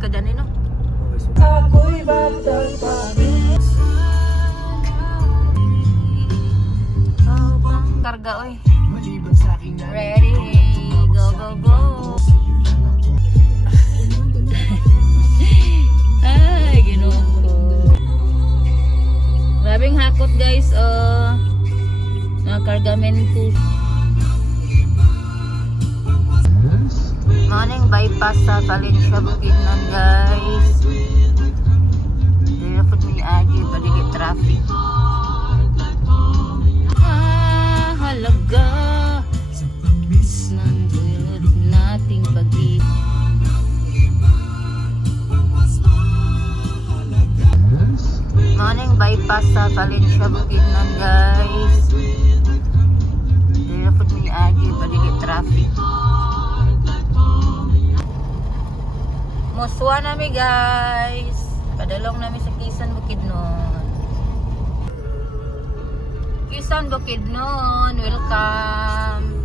ka dyan, no? Karga, oy. Ready, go, go, go. Ay, ginoo ko. Grabing hakot, guys. Mga kargamento. Morning bypass sa Valencia, Bukidnon, guys. Dito po ni Agi, paligid traffic. Halaga nandulod nating pag-ibig. Morning bypass sa Valencia, Bukidnon, guys. Dito po ni Agi, paligid traffic. Muswa nami, guys. Padalong nami sa Kisan, Bukidnon. Kisan, Bukidnon, welcome.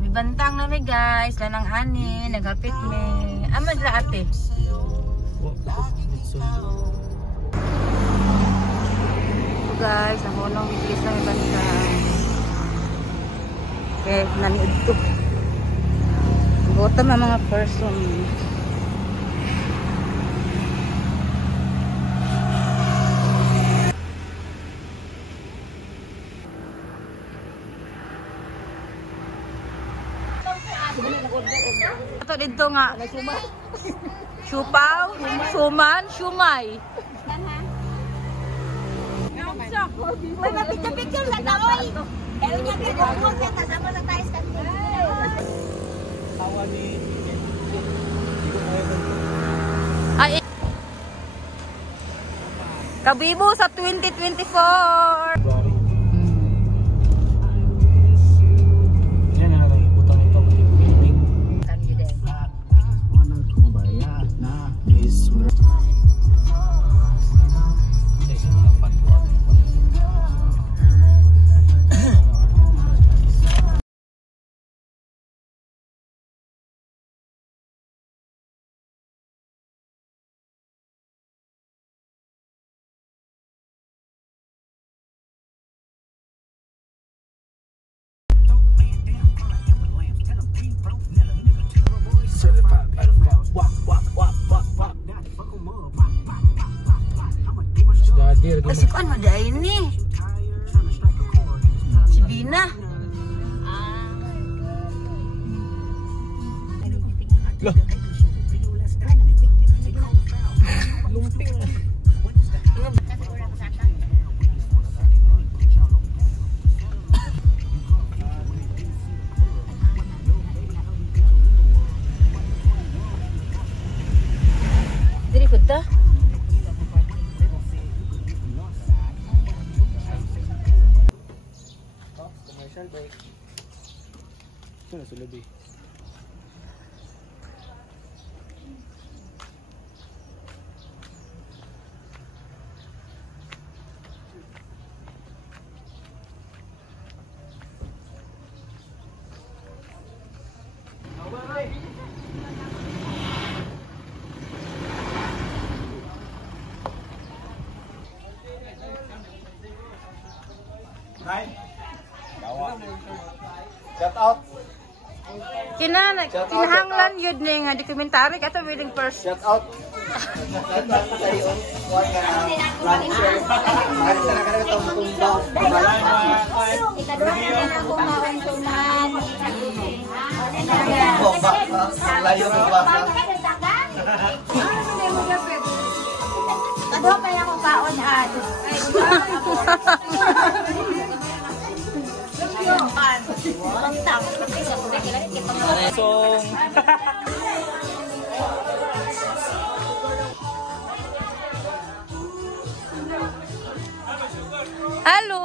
Bibantang nami, guys. Lanang ani, naghapit me. Amad la ate. So guys, ang unang bibis na bibantang. Okay, nanood to. Buta mga person. Ito dito nga. Supaw, suman, sumay. May mapicture-picture sa taoy. Kaya niya pinagpapos yan kasama sa tayo sa Ay, Kabibo sa 2024. Yan na lang iputan ito pati building. Kasi kung ano dahil ni si Bina. Loh. Lumping. Diri punta. Commercial break. Sino sa lobby? Shout out. Kinahanglan yun nga dokumentary kato willing person. Shout out. Shout out sa iyo. Wag ka lancer. Ari sa kanang itong tumbang. Ikaduha na ako mauntunan. Layo mo ba? Kaduha pa ako kaon at. Song. Halo.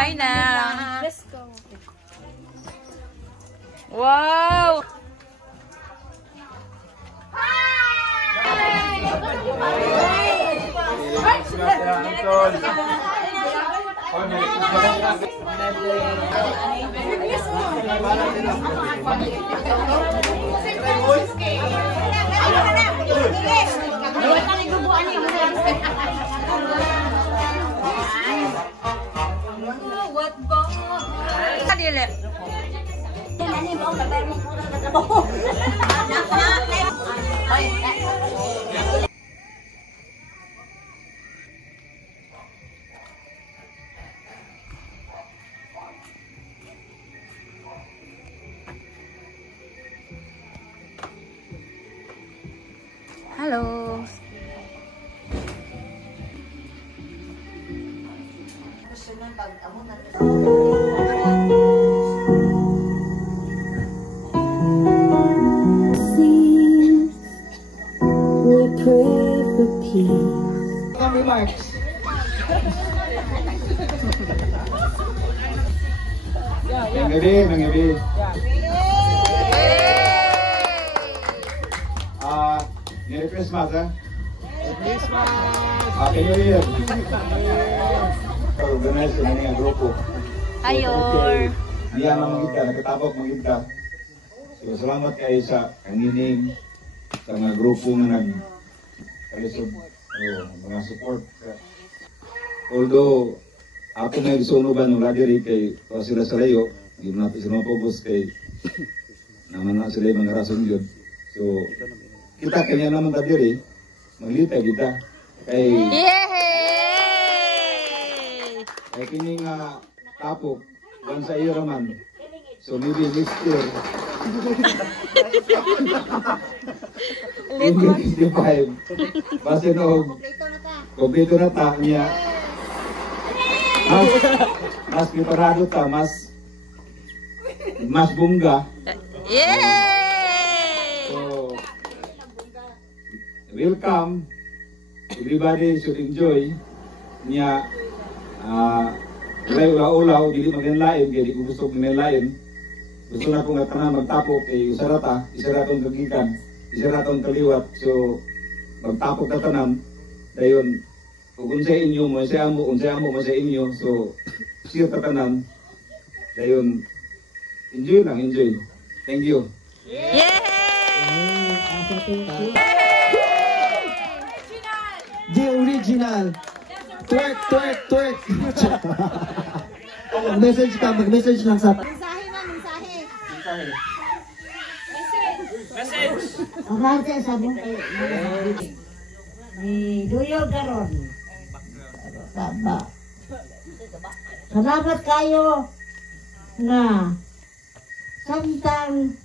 China. Let's go. Wow! What ba? Kadili. Hello. Some remarks. Nangyari. Merry Christmas, ha? Happy New Year. Organize ko na nga grupo. Ayor. Diyan ang magigka, nagkatapok magigka. So, salamat kayo sa kangining sa mga grupo na nag-kalisod. Mga support. Although, ako na nagsunuban ng lagiri kay sila sa layo, hindi mo natin sila mapobos kay naman na sila yung mga rason yun. So, kita kanya naman tadiri, maglita kita. Kay, Yay! kay kining tapok, buwan sa iyo raman. So, maybe next year. 2025. Basta no, kompleto na ta niya. Mas preparado ta, mas bungga. Yay! So, welcome. Everybody should enjoy niya. Ulay ulaw, dili maganlain, kaya di ko gusto maganlain. Gusto na kong tanan magtapok kay isaratong kagikan, isaratong kaliwat. So, magtapok na tanan. Dayon, kung unsay inyo, unsay amo, sa inyo. So, siya tanan. Dayon, enjoy lang, enjoy. Thank you. Yay! The original. Twerk. Mag-message ka, mag-message lang sa... Mensahe na, mensahe. Ang sa mong ni Duyo Garon. Tama. Salamat kayo na Santang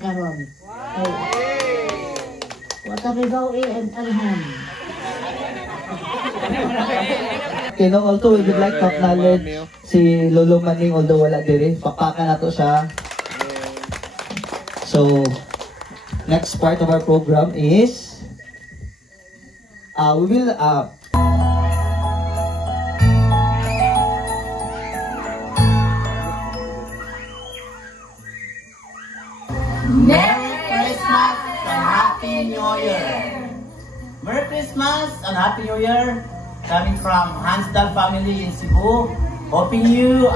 Garon. Watabigaw and Alhan. You know, also we would like to acknowledge si Lolo Maning, although wala diri, pakpaka na to siya. So, next part of our program is we will Merry Christmas and Happy New Year! Merry Christmas and Happy New Year! Coming from Hansdal family in Cebu. Hoping you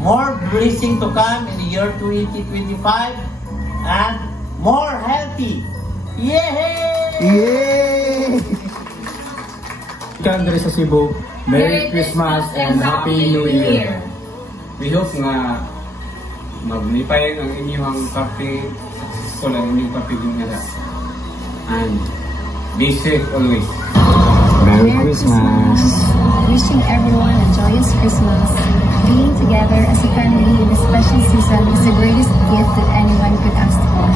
more blessing to come in the year 2025 and more healthy. Yay! yay! Kandre sa Cebu, Merry Christmas and Happy New Year! We hope nga magnipay ang inyong kape, successful ang inyong kapigingala. And be safe always. Merry Christmas. Wishing everyone a joyous Christmas. Being together as a family in a special season is the greatest gift that anyone could ask for.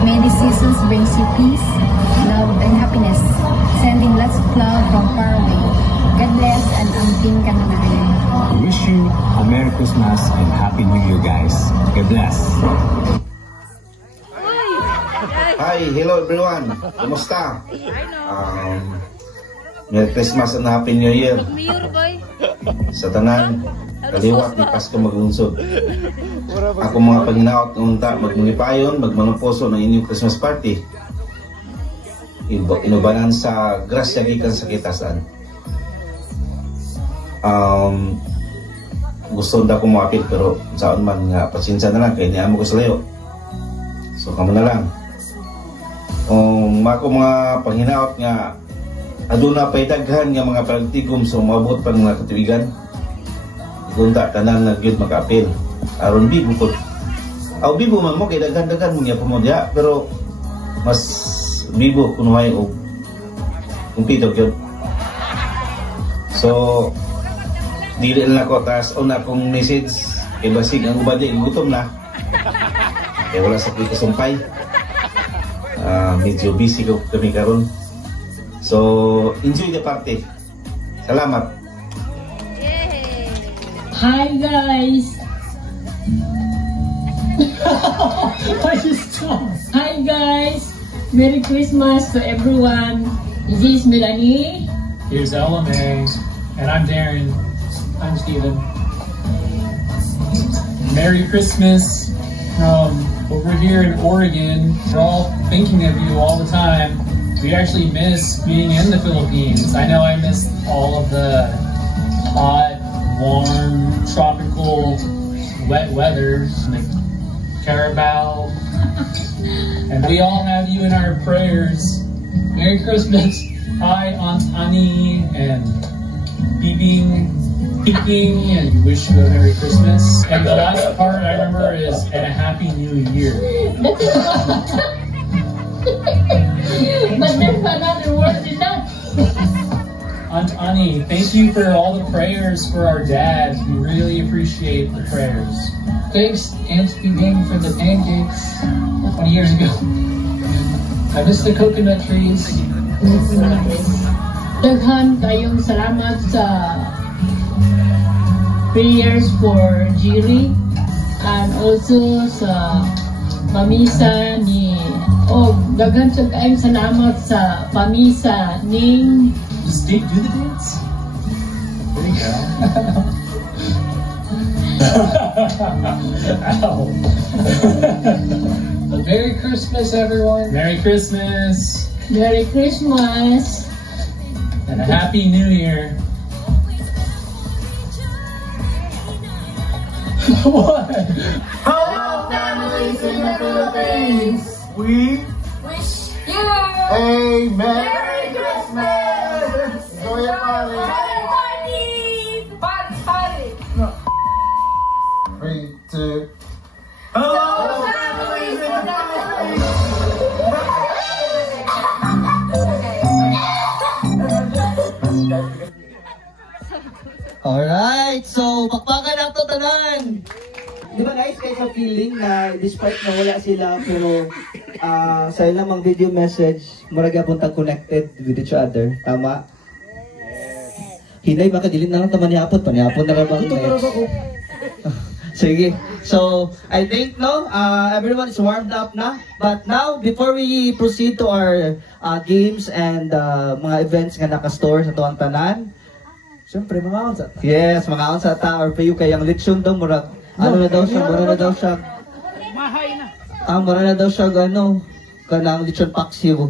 May these seasons brings you peace, love, and happiness. Sending lots of love from far away. God bless and amping kananayan. Wish you a Merry Christmas and Happy New Year, guys. God bless. Hi, hello everyone. Kumusta? Merry Christmas and Happy New Year. Sa tanan, kaliwat ni Pasko maglungsod. Ako mga panginaot ng unta, magmunipayon, magmanuposo ng inyong Christmas party. Inubanan sa grasya gikan sa kitasan. Gusto na ko mapit pero saan man nga pasensya na lang kaya niya mo ko sa layo. So kamo na lang. Ako mga panghinaot nga aduna pay daghan nga mga palagtigom so maabot pa mga katuigan. Igunta tanan na gyud makaapil. Aron bibo ko. Aw bibo man mo kay daghan-daghan mo niya pamodya pero mas bibo kunuhay og kumpito gyud. So dili na ko tas una kong message kay basig ang ubad ay gutom na. Kaya wala sa kasumpay. Medyo busy ko kami karon. So enjoy the party. Salamat. Hi guys. Hi guys. Merry Christmas to everyone. This is Melanie. Here's Ella May. And I'm Darren. I'm Steven. Merry Christmas from over here in Oregon. We're all thinking of you all the time. We actually miss being in the Philippines. I know I miss all of the hot, warm, tropical, wet weather, like Carabao. And we all have you in our prayers. Merry Christmas. Hi, Aunt Annie and Bibing. Speaking and wish you a Merry Christmas. And the last part I remember is and a Happy New Year. But there's another word in that. Aunt Annie, thank you for all the prayers for our dad. We really appreciate the prayers. Thanks, Aunt Bibing, for the pancakes 20 years ago. I miss the coconut trees. Daghan kayong salamat sa prayers for Jiri and also sa pamisa ni daghan sa kayong salamat sa pamisa ning Just do the dance. There you go. Ow. Merry Christmas, everyone. Merry Christmas. Merry Christmas. And a Happy New Year. What? Hello, families in the Philippines. We Wish you a Merry Christmas. Enjoy your party. Party! 3, 2. Hello, families in the Philippines. Alright, so pakpakan na ito tanan. Di ba guys, kahit sa feeling na despite na wala sila pero sa ilang video message, maragya puntang connected with each other. Tama? Hinay, baka dilin na lang taman niapot. Paniapot na lang bang next. Sige. So, I think everyone is warmed up na. But now, before we proceed to our games and mga events nga naka-store sa tuwang tanan, siyempre, mga aon sa ta. Yes, mga aon sa ta. Or payo kayang lechon daw, murag. Ano na daw siya, mura na daw siya. Mahay na. Mura na daw siya, kanang lechon paksiw.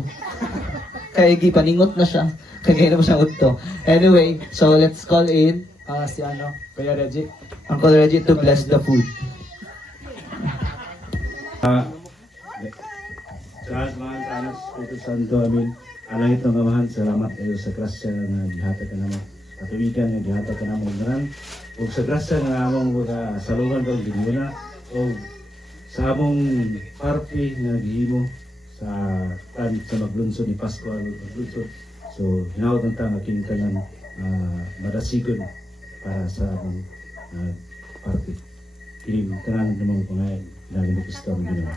Kaya paningot na siya. Kagaya naman siyang udto. Anyway, so let's call in si Kuya Reggie. Uncle Reggie to bless the food. Sa mga anak Espiritu Santo, amin. Alang itong amahan, salamat kayo sa grasya na gihata ka naman. Katuwigan nga gihata ka naman ngaran. O sa grasya nga among saluhan ko, ginuna. O sa among party nga gihimo sa maglunsod ni Pasko, maglunsod. So, hinawad ang tanga kinitanan madasigon para sa among party. Kiling tanan namang pangayon. Lagi mo gusto ang ginawa.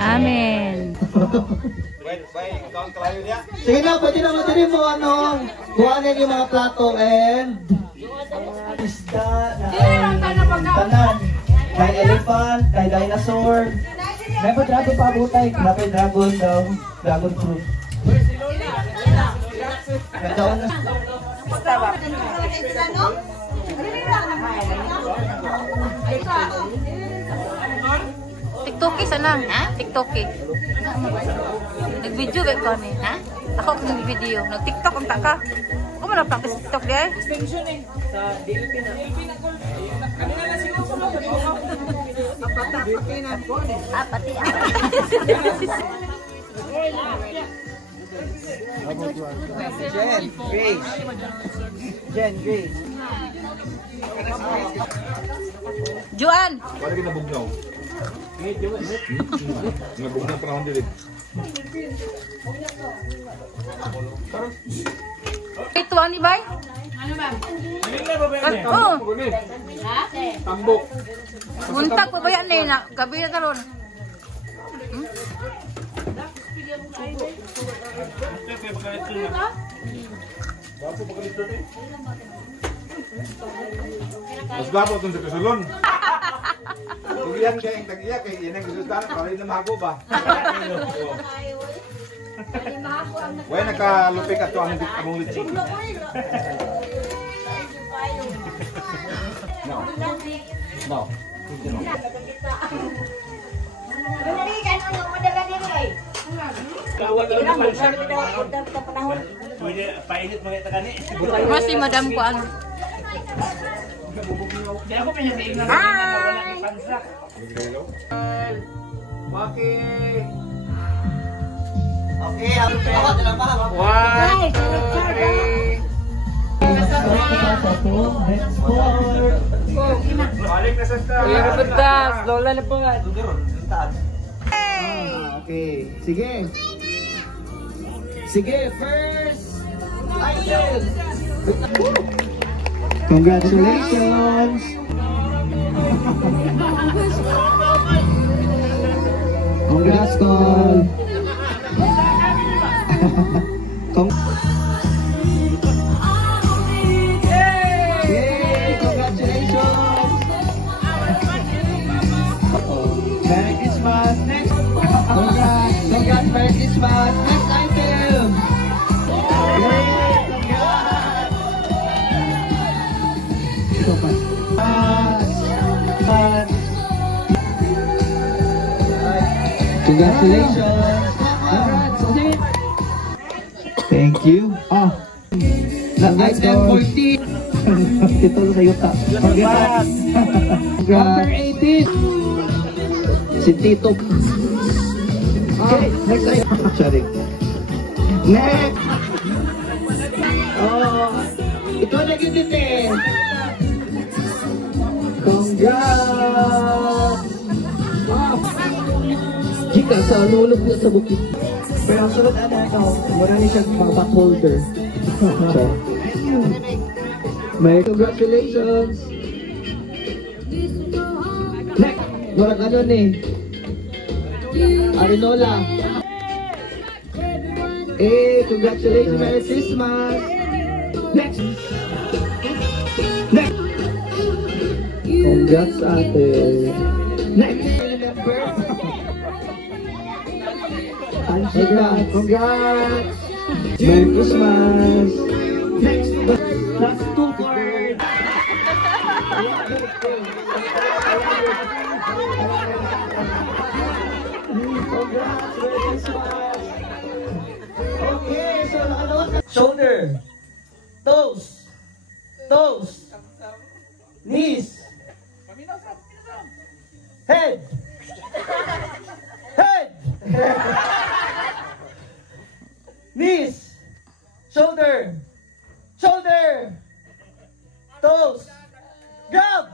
Amen. Sige na, pwede na matinin mo buhanin yung mga plato and isda na tanan. May elephant, may dinosaur. May dragon pa butay. May dragon daw. Dragon fruit. Nagdaon na. TikToki sana. Ha? TikToki. Nag-video ba ko ni? Ha? Ako nag-video. Nag-TikTok ang taka. Ako mo na-practice TikTok di ay? Extension eh. Sa DLP na. Kanina na sila sa mga Pati. Jen, Grace. Juan! Wala kita bugnaw. Nabugnaw pa akong dilit. Ito ani bay? Ano ba? Oh. Tambok. Muntag pa ba yan eh na gabi na karon. Mas gwapo itong sa kasulon. Tugihan siya yung tag-iya kay yan ang gustuhan. Parang namago ba? Wala nakalupik at ito ang litsi. No. Masih madam ko ano. Hi! Okay, ako na pa. Balik na sa Lola na po nga. Okay, sige. Sige, first item. Congratulations. Congrats, Col. Yay! Congratulations. Merry Christmas. Next. Congrats. Merry Christmas. Next item. Yay! Congratulations. Thank you. Item 14. Ito sa yuta. Congrats. Number 18. Si Tito. Okay, next item. Sorry. Next. Ito na gini din. Congrats. Jika sa lulog niya sa bukid. Pero ang sunod ito, wala niya siyang mga pot holder. May congratulations. Next, wala ka nun eh. Arinola. Congratulations, Merry Christmas. Next. Next. Congrats ate. Next. Anshika, congrats. Merry Christmas. Next. Last two words. Congrats, Merry Christmas. Okay, so ano? Shoulder. Toes. Knees. Head. Knees. Shoulder. Toes. Grab.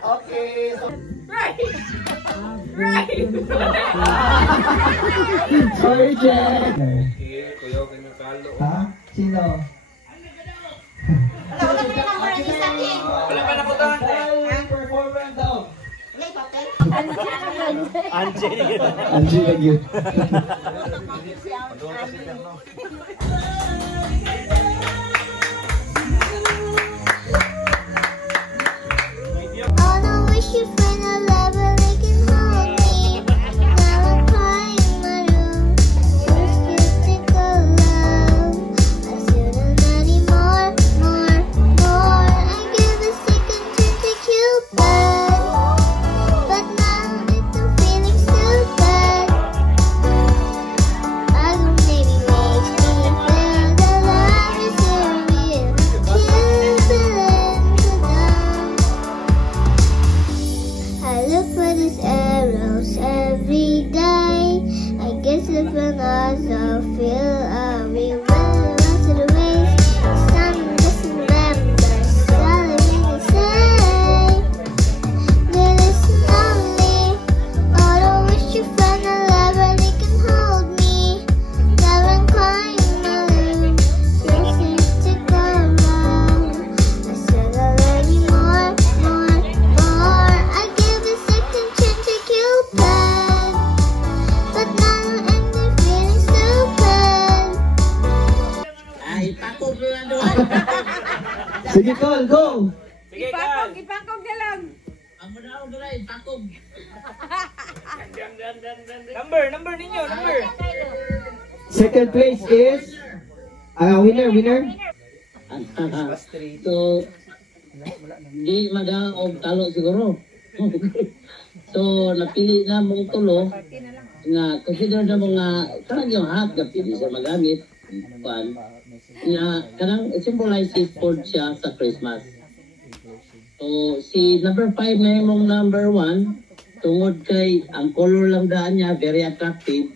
Okay, so right. Sorry, Jack. Ha? Sino? Wala pa napuntahan eh. Performance daw. Angie lagi. Now I'm crying in my room. First you stick a Christmas arrows every day. I guess if an also feel we will run to the waves. Some just remember, solid to say. That is lonely, but I wish you found a lover that can hold me. Never climb my room, just seems to go wrong. I said I love you more. I give a second chance to Cupid, but now I'm ending feeling stupid. Ay, pakog lang doon. Sige, Col, go! Ipakog na lang. Ang madaw doon ay pakog. Number ninyo, number. Second place is... winner. So, di madaw og talo siguro. So, napili na mong tulo nga consider na mga kanang yung hat kapili sa magamit pan nga kanang symbolizes food siya sa Christmas. So, si number 5 na yung number 1 tungod kay ang color lang daan niya very attractive.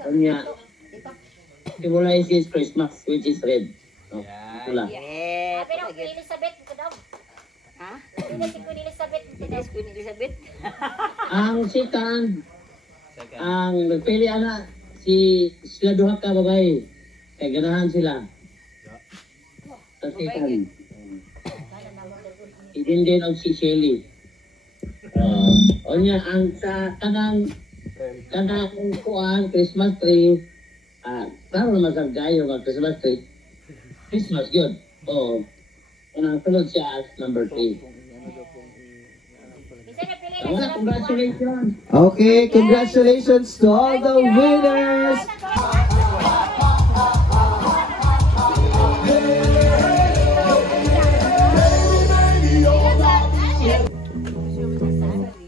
Kanya symbolizes Christmas which is red. So, pula. Pero Queen Elizabeth ko daw. Ha? Hindi si Queen Elizabeth. Hindi si Queen Elizabeth. Ang second, ang nagpili ana sila duha ka babae. Kaya ganahan sila. Sa second. Idin og si Shelly. O niya, ang sa kanang kuan, Christmas tree, klaro naman sa gayo ng Christmas tree. Christmas, yun. Oo. Ang tulad siya as number 3. Congratulations! Okay, congratulations to all the winners!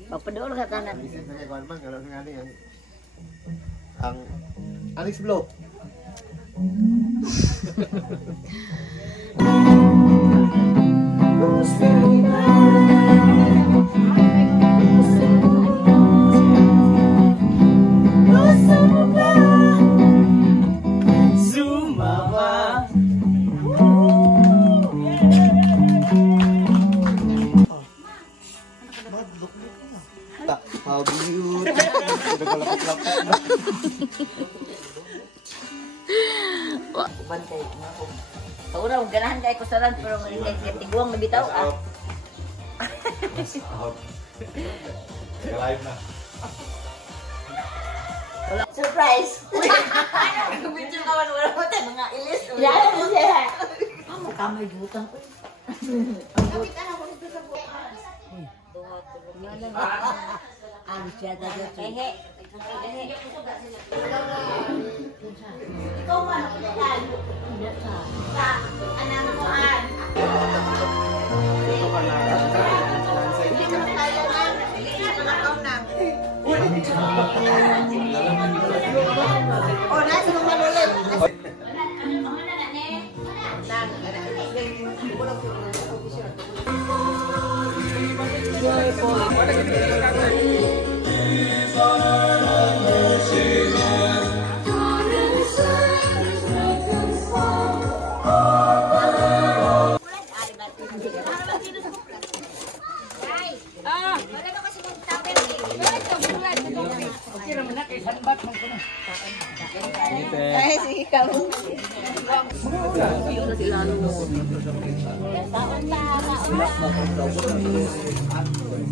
Papadol ka tanan. Ang Alex Blow. Sumama. How do you? Bantay na ako. Taura, ganahan kay ko saran pero tiguang na bitaw. Live na. Wala surprise. Ano video ka man wala mo tayo mga ilis. Yan mo siya. Amo kamay butang ko. Kapit ana ko dito sa bukas. Ang siya dagat. Ehe. Ikaw man ako yan. Sa anang kuan. Hindi ka tayo na. Hindi ka na. Oh, nasa mo manulit. Ay, sige ka mo.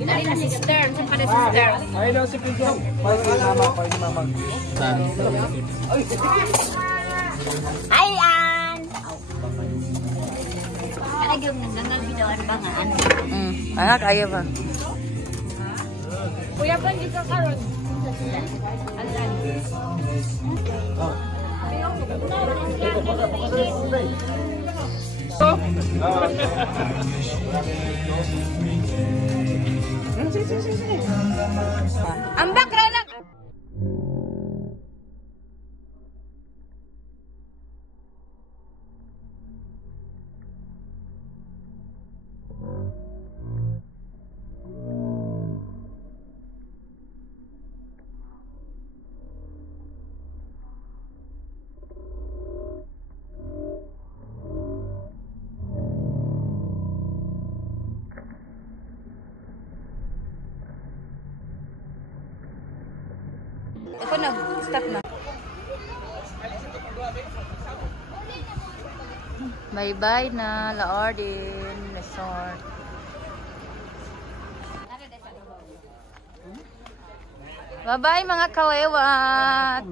Ay, na sister. Saan pa na sister? Ay, daw si Pinto. Pwede mama. Ay, Ann! Ano yung nangangal video ba nga, Ann? Anak, ayaw ba? Kuya pa, hindi ka karon. Ang background na... Ako nag-stop na. Bye-bye na, La Ordin Resort. Bye-bye mga kalewat!